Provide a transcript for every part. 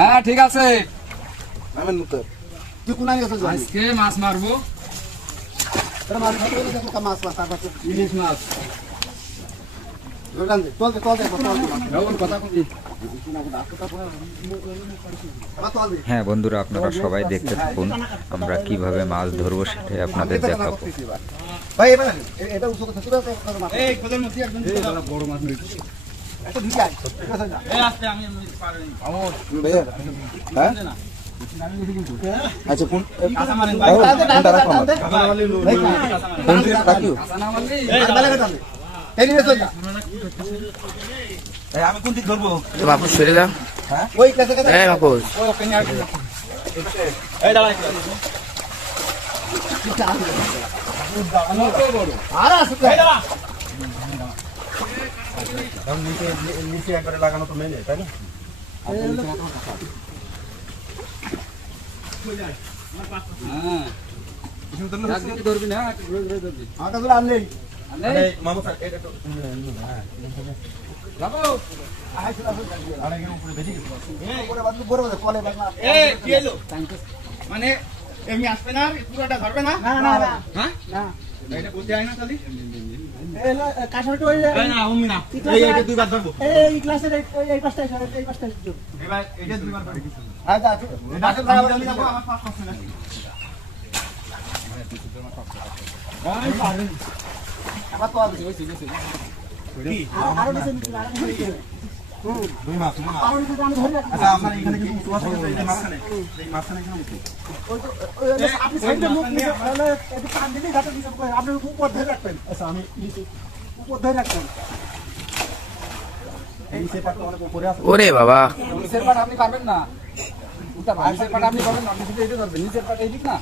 হ্যাঁ ঠিক আছে। তুই কোন আগে গেছিস? আজকে মাছ মারবো। তোর মাছ ধরতে গেলে তো মাছ মাছ তারপর ইলিশ মাছ। দোকান দে চল দে রাহুল কথা কই? হ্যাঁ বন্ধুরা, আপনারা সবাই দেখতে থাকুন, আমরা কিভাবে মাছ ধরবো সেটাই আপনাদের দেখাবো। ভাই এটা উঁচু কথা শুরু করে মাছ এই খোলের মধ্যে একদম বড় মাছ মেরেছি। একটা ঢুকাই এই আস্তে আমি পারি না। আমর ভাইয়া হ্যাঁ আচ্ছা কোন কাঁচা মারেন ভাই। কোনটা রাখো আমাদের কোন দিকে রাখিও কাঁচা না মারলি এই বালাকে টান এই নিয়ে চল এই আমি কোন দিক ধরবো? বাপু সরে যা। হ্যাঁ ওই কাছে কাছে এই বাপু ওই রকমই আর এই দাঁড়া আর আছে এই দাঁড়া। নিচে একবারে লাগানো তো মেনে তাই না হ্যাঁ একদিকে ধরবি না, একটু ঘুরে ঘুরে ধরবি। আটা ধরে আনলে আরে মামা স্যার এটা তো যাবো। আরে এখানে উপরে বেশি উপরে বাদু বড় বড় কলে বাদ না এই কি হলো? মানে এমনি আসবে না, পুরোটা ধরবে না? না না না হ্যাঁ না এটা বলতে হয় না খালি? এই কাশাটা ওই এই না অমনি না, এই এটা দুইবার ধরবো। এই ক্লাসের এই পাঁচটা এই পাঁচটা এবার এটা দুইবার ধরে কিছু আচ্ছা এটা আমি যাবো, আমার পাস করছে না। এই পারেন আবার তো আছে কি? আরো নিচে নিচে আরো নিচে দুই মাস না। আরো নিচে আমি ধরে রাখি আচ্ছা আপনার এখানে কিন্তু উঁচু আছে, এই মাঝখানে, এই মাঝখানে এখানে উঁচু। আপনি সাইডে মুখ নিয়ে তাহলে একটু কান দিলে যাতে নিচে আপনি উপর ধরে রাখবেন আচ্ছা আমি নিচে উপর ধরে রাখবেন এই নিচে পাটা অনেক উপরে আছে ওরে বাবা, নিচের পাট আপনি পারবেন না, উল্টা পাট। নিচের পাট আপনি পারবেন না, নিচে এটা ধরবেন। নিচের পাট এইদিক না,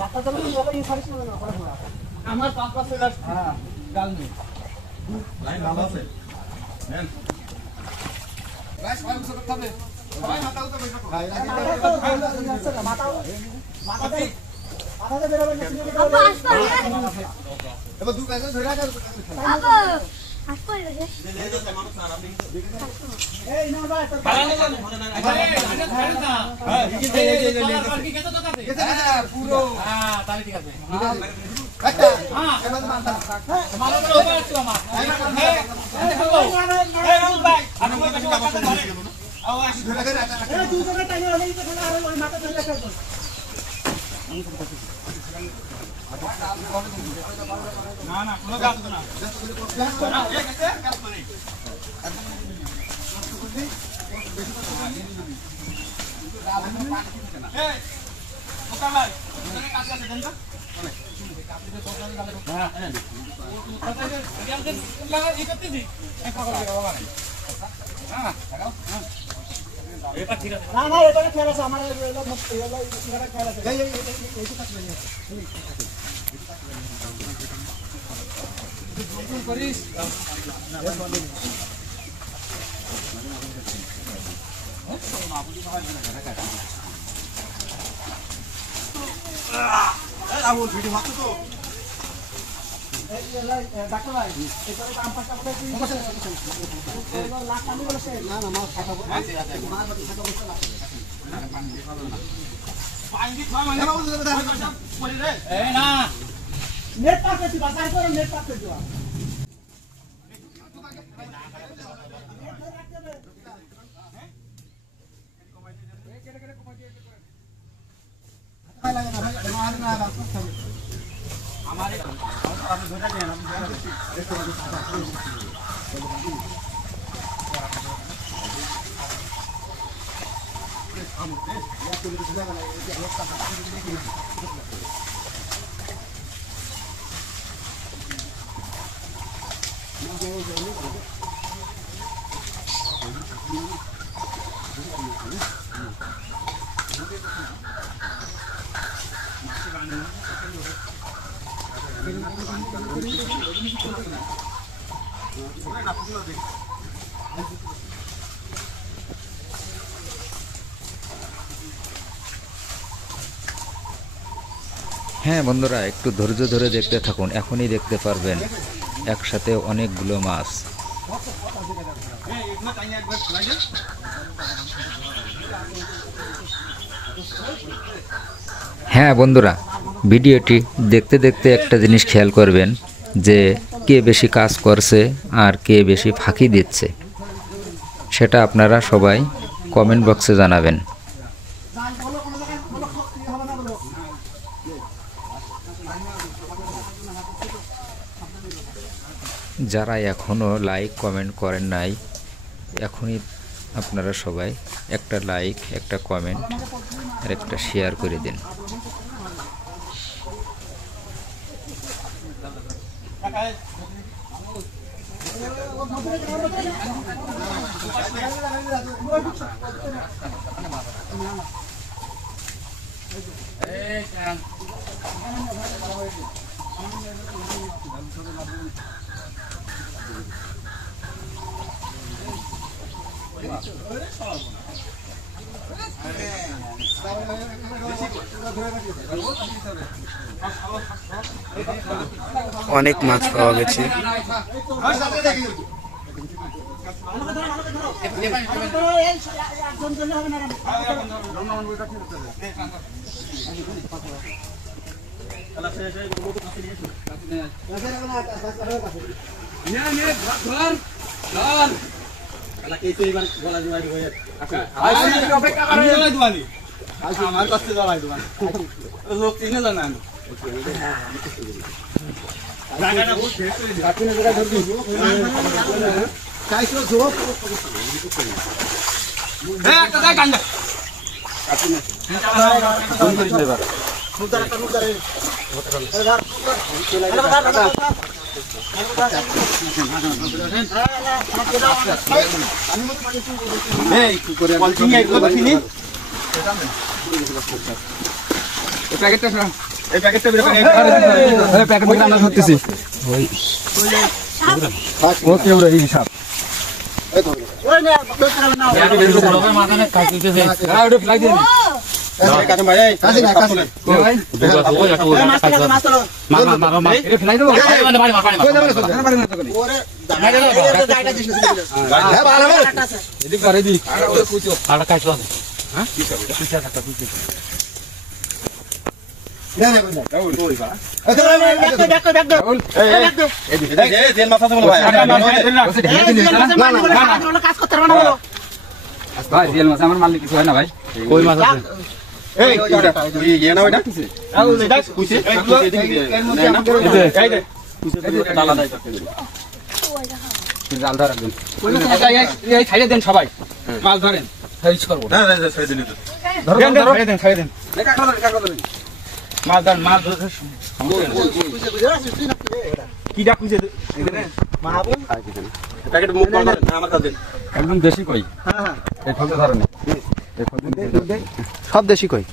রাস্তা চলে এই সাইড চলে না পড়া আমার পাঁচ পাঁচ চলে আসছে। হ্যাঁ গাল নেই লাইন ভালো আছে। নেন ভাই সবাই উঠে করতে হবে, সবাই মাথা উঠে বসে পড়ো। মাথা মাথাতে মাথাতে বেরোবেন না আব্বা আসপারে এবার দু কাছে ধরে রাখা আব্বা আসপারে এই না ভাই হ্যাঁ পুরো। হ্যাঁ তাহলে ঠিক আছে। একটা হ্যাঁ এবার মাথা মাথা করে ওপরে আসছে আমার। এই রাহুল ভাই আপনি ওই পাশে কথা ধরে আও আসি। ধরে রাখা এই দুজনে টাইম হলে এই কথা আর ওই মাথা ধরে রাখা না না কোনো কাজ না। না এই গেছে কাজ করে। এই ওকা ভাই ওখানে কাজ আছে দেন তো। হ্যাঁ হ্যাঁ এই করতেছি এই পাগল করে বাবা। হ্যাঁ লাগাও। হ্যাঁ এটা ঠিক আছে। না না এটা খেলা আছে আমার এটা খেলা আছে এই এই থাকবে করিস রাহুল ভিডিও মারছো তো? এই ডাক্তার ভাই এটা কাম পাঁচটা বলে কি লাখ টাকা বলে না না মাছ খাবো মাছ খাবো বসে না পানি খাওয়া মানে বলি রে। এই না নেট পাস করছি বাজার করে নেট পাস করছি হ্যাঁ বন্ধুরা, একটু ধৈর্য ধরে দেখতে থাকুন, এখনই দেখতে পারবেন একসাথে অনেকগুলো মাছ। হ্যাঁ বন্ধুরা, ভিডিওটি দেখতে দেখতে একটা জিনিস খেয়াল করবেন যে কে বেশি কাজ করছে আর কে বেশি ফাঁকি দিচ্ছে, সেটা আপনারা সবাই কমেন্ট বক্সে জানাবেন। যারা এখনও লাইক কমেন্ট করেন নাই, এখনই আপনারা সবাই একটা লাইক, একটা কমেন্ট আর একটা শেয়ার করে দিন। অনেক মাছ পাওয়া গেছে। আমার কাছে যাওয়াই দোকান লোক চিনে জানেন আমার মালিক কিছু হয় না ভাই, কই মাছ আছে দেন সবাই মাছ ধরেন, মাছ ধরেন, মাছ ধরে একদম দেশি কই সব দেশি কই,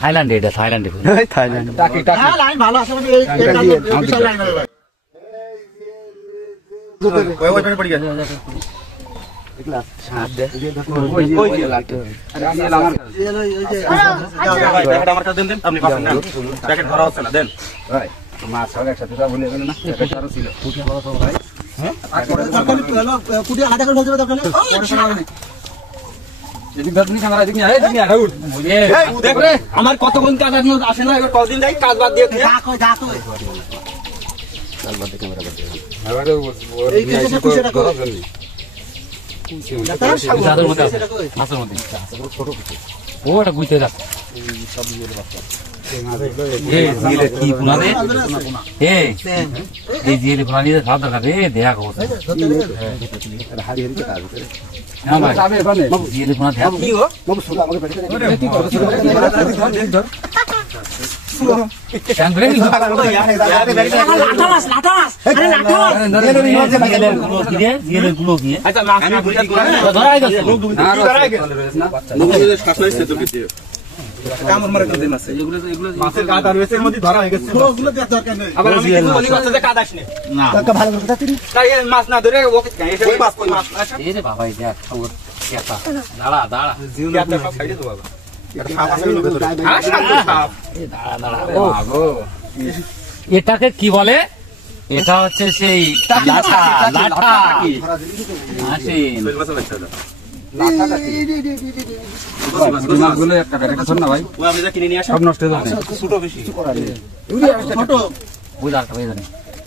থাইল্যান্ডে, এটা থাইল্যান্ডে থাইল্যান্ড। ভালো আছে মাছ সব একসাথে বলে গেল না, ছিল আমার কতক্ষণ কাজ আসে না, এবার কতদিন যাই কাজ বাদ দিয়ে ওটা বুঝতে যাচ্ছে মাছের কাঁটা রয়েছে এর মধ্যে ধরা হয়ে গেছে, আবার আমি কিছু বলি বলতে যে কাঁদাস নে না ভালো কথা তুই তাই মাছ না ধরে ওকে কই মাছ এই রে বাবা, এই দেখ খবর কেটা দাঁড়া দাঁড়া জিওটা সব খাইয়ে দেব বাবা, এটা সাপ আছে লোকে ধরে সাপ এই দাঁড়া দাঁড়া ও গো, এটাকে কি বলে এটা হচ্ছে সেই লাঠা লাঠা আসেন মাছগুলো একটা করে ধর না ভাই, ও আমি যা কিনে নিয়ে আসি সব নষ্ট হয়ে যাবে। ছোট বেশি ছোট ওই লাঠা ওই জানে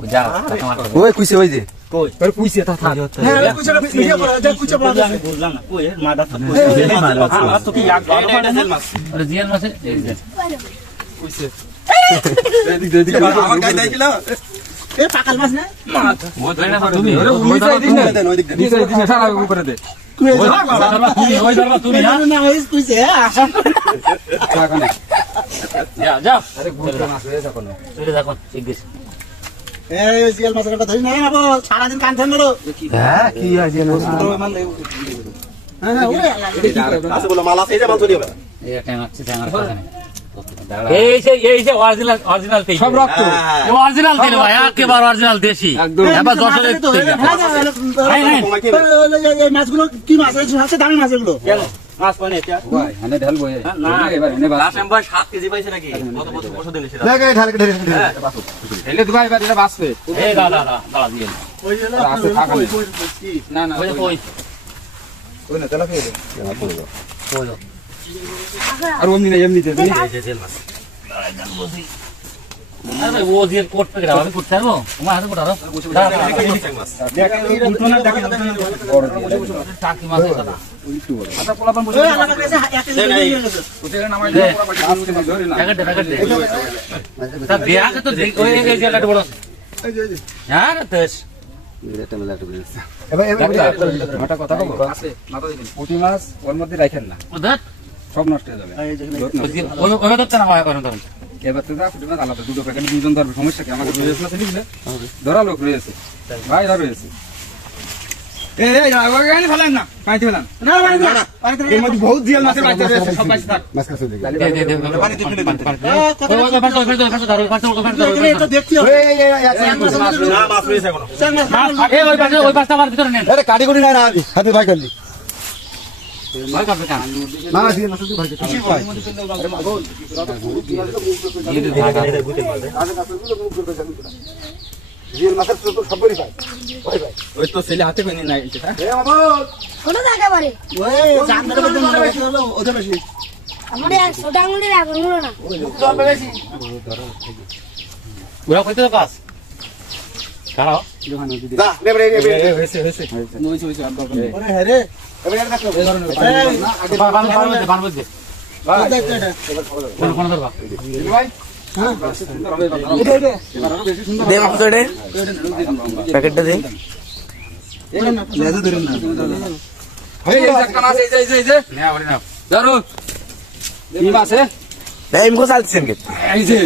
ওই যা ওই কুইছে ওই যে কই তোর কুইছে তা থাক। হ্যাঁ কুচা ভিডিও করা যা কুচা পড়া আমি বুঝলাম না কই মাদা তো মাছ তো কি এক বড় মাছ মাছ ওরে জিয়াল মাছে এই যে কুইছে এদিক দিয়ে এদিকে আমার গায় দাই কিলা এ পাকাল মাছ না তুমি ওই দিক না দেন, ওই দিক দিয়ে দিছে সারা উপরে দে ওই ধরবা তুমি না না ওই কুইছে আশা এখানে। যা যাও আরে গুড়টা মাছ হয়ে যাবে না। চলে দেখো ঠিক গেছে এই জিয়াল মাছের কথা ধরি না বাবা সারা দিন কান থামলো হ্যাঁ কি আছে না হ্যাঁ ওরে আছে বলে মাল আছে এই যে মাল চলি হবে এই ট্যাঙ্গাচ্ছে ট্যাঙ্গাচ্ছে এই যে অরিজিনাল তেল সব রক্ত অরিজিনাল তেল ভাই একেবারে অরিজিনাল দেশি একদম। এবার 10 টাকা তেল এই মাছগুলো কি মাছ আছে দামি মাছ এগুলো মাছ পানি এটা ভাই এনে ঢালবো এই না এবার এনে বাস লাস্ট টাইম ভাই 7 কেজি পাইছে নাকি কত বছর দিন সেটা লাগে ঢালকে ঢেলে এলে তো ভাই এবার এটা বাসবে এই দাদা দিয়ে ওই যে আছে থাকা নেই। না না ওই ওই কই না তেলা খেয়ে দে কই আর অমনি না এমনি দে জেল মাছ আরে ও দিয়ে কোট पे গ্রাম আমি করতে পারবো তোমার হাতে কোটা দাও টাকি মাছ দাদা আটা পোলাপান বসে ওটা নামাই দে ধরে না প্যাকেট দে তা বিয়াকে তো দেখ ওই এই জায়গাটা বড় यार তেস এবার মাটা কথা কব আছে মাথা দিবেন পুঁটি মাছ ওর মধ্যে রাখেন না, ওদের সব নষ্ট হয়ে যাবে। ওই তো না হয় করেন এবার তো পুঁটি মাছ আলাদা দুটো প্যাকেট দুজন ধরবে, সমস্যা কি? আমাদের রয়েছে না দিলে ধরা লোক রয়েছে ভাই রয়েছে। এই ওখানে ফেলেন না, পাইতে ফেলেন না না এর মধ্যে বহুত জিয়াল মাছের বাচ্চা রয়েছে, সব বাচ্চা থাক। দে পানি দিয়ে ফেলে ওই তো দেখতে হবে না মাছ রয়েছে এখনো এই ওই পাশটা আমার ভিতরে নেন আরে কাটি কুটি না হাতে ভাই করলি ভাই কাপে কান না না জিয়াল মাছ ভাই খুশি ভাই জিয়াল মাছের তো সবই ভাই ভাই ভাই ওই তো ছেলে হাতে পেনি না এটা এ বাবা কোনো জায়গা পারে ওই জান ধরে বলতে মনে বেশি হলো ওদের বেশি আমাদের ছোট আঙুলের আঙুল না তো বেশি ওরা কইতে তো কাজ কারা দা নেবরে হয়েছে ওরে হেরে এবার দেখো বান বুঝ দে কোন ধরবা ভাই দে মাছ দে প্যাকেটটা দে লেজে ধরেন না এই একটা মাছ এই যে না ওরে না ধরো এই মাছ টাইম কো চালছেন কে এই যে